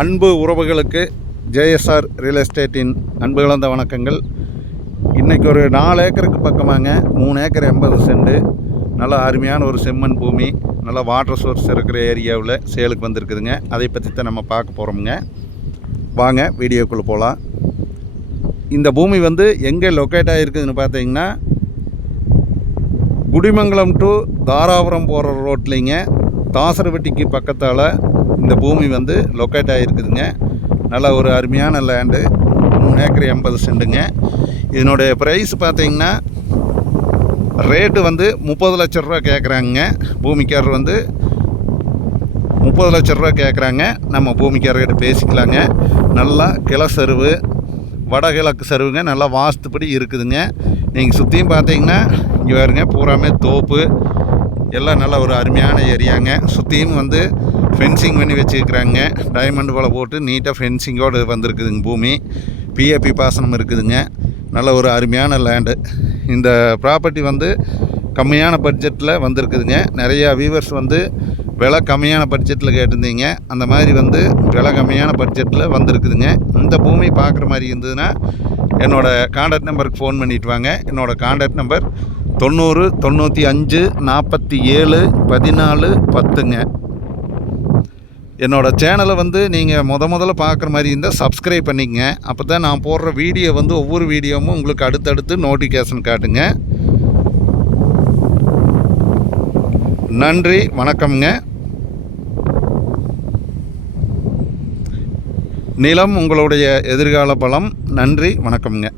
அன்பு உறவுகளுக்கு JSR real எஸ்டேட்டின் அன்பு கலந்த வணக்கங்கள். இன்றைக்கி ஒரு 4 ஏக்கருக்கு பக்கமாங்க, 3 ஏக்கர் 80 சென்ட் நல்ல அருமையான ஒரு செம்மண் பூமி, நல்ல வாட்டர் சோர்ஸ் இருக்கிற ஏரியாவில் சேலுக்கு வந்திருக்குதுங்க. அதை பற்றி தான் நம்ம பார்க்க போகிறோமுங்க. வாங்க வீடியோக்குள்ளே போகலாம். இந்த பூமி வந்து எங்கே லொக்கேட் ஆகிருக்குதுன்னு பார்த்தீங்கன்னா, குடிமங்கலம் டு தாராபுரம் போகிற ரோட்லிங்க, தாசரவட்டிக்கு பக்கத்தால் இந்த பூமி வந்து லொக்கேட் ஆகிருக்குதுங்க. நல்ல ஒரு அருமையான லேண்டு, 3 ஏக்கர் 80 சென்ட்டுங்க. இதனுடைய ப்ரைஸ் பார்த்திங்கன்னா ரேட்டு வந்து 30 லட்ச ரூபா கேட்குறாங்க. பூமிக்காரர் வந்து 30 லட்ச ரூபா கேட்குறாங்க. நம்ம பூமிக்காரர்கிட்ட பேசிக்கலாங்க. நல்லா கிளசருவு, வடகிழக்கு சருவுங்க, நல்லா வாஸ்துப்படி இருக்குதுங்க. நீங்கள் சுற்றியும் பார்த்தீங்கன்னா இங்கே பாருங்க, பூராமே தோப்பு, எல்லாம் நல்ல ஒரு அருமையான ஏரியாங்க. சுற்றியும் வந்து ஃபென்சிங் பண்ணி வச்சுருக்குறாங்க. டைமண்ட் வலை போட்டு நீட்டாக ஃபென்சிங்கோடு வந்திருக்குதுங்க. பூமி பிஏபி பாசனம் இருக்குதுங்க. நல்ல ஒரு அருமையான லேண்டு. இந்த ப்ராப்பர்ட்டி வந்து கம்மியான பட்ஜெட்டில் வந்திருக்குதுங்க. நிறையா வியூவர்ஸ் வந்து விலை கம்மியான பட்ஜெட்டில் கேட்டிருந்தீங்க. அந்த மாதிரி வந்து விலை கம்மியான பட்ஜெட்டில் வந்திருக்குதுங்க. இந்த பூமி பார்க்குற மாதிரி இருந்ததுன்னா என்னோடய கான்டாக்ட் நம்பருக்கு ஃபோன் பண்ணிவிட்டு வாங்க. என்னோடய கான்டாக்ட் நம்பர் 90 95 47 14 10ங்க. என்னோடய சேனலை வந்து நீங்கள் முதல்ல பார்க்குற மாதிரி இருந்தால் சப்ஸ்கிரைப் பண்ணிக்கங்க. அப்போ தான் நான் போடுற வீடியோ வந்து ஒவ்வொரு வீடியோவும் உங்களுக்கு அடுத்தடுத்து நோட்டிஃபிகேஷன் காட்டுங்க. நன்றி, வணக்கம்ங்க. நிலம் உங்களுடைய எதிர்கால பலம். நன்றி, வணக்கம்ங்க.